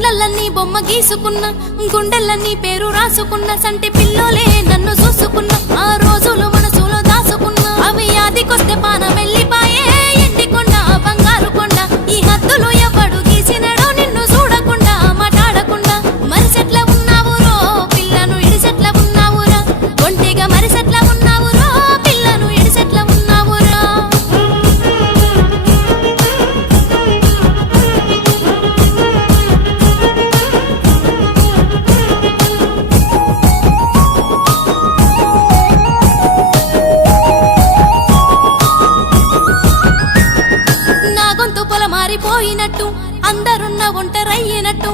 కండ్లన్నీ బొమ్మ గీసుకున్న గుండెలన్నీ పేరు రాసుకున్న సంటి పిల్లోలే నన్ను చూసుకున్న ఆ రోజులు మనసులో దాసుకున్న అవి యాదికొస్తే పానం వెళ్ళిపాయే ఎండి కొండ బంగారు కొండ ఈ హద్దులు ఎవడు గీసినడో నిన్ను చూడకుండా మాట్లాడకుండా మరిసెట్ల ఉన్నావురో పిల్లను ఇడిసెట్ల ఉన్నావురా ఒంటిగా మరిసెట్ల ఉన్నావురో పిల్లను ఇడిసెట్ల ఉన్నావురా నా గొంతు పొల మారిపోయినట్టు అందరున్న ఒంటరయ్యినట్టు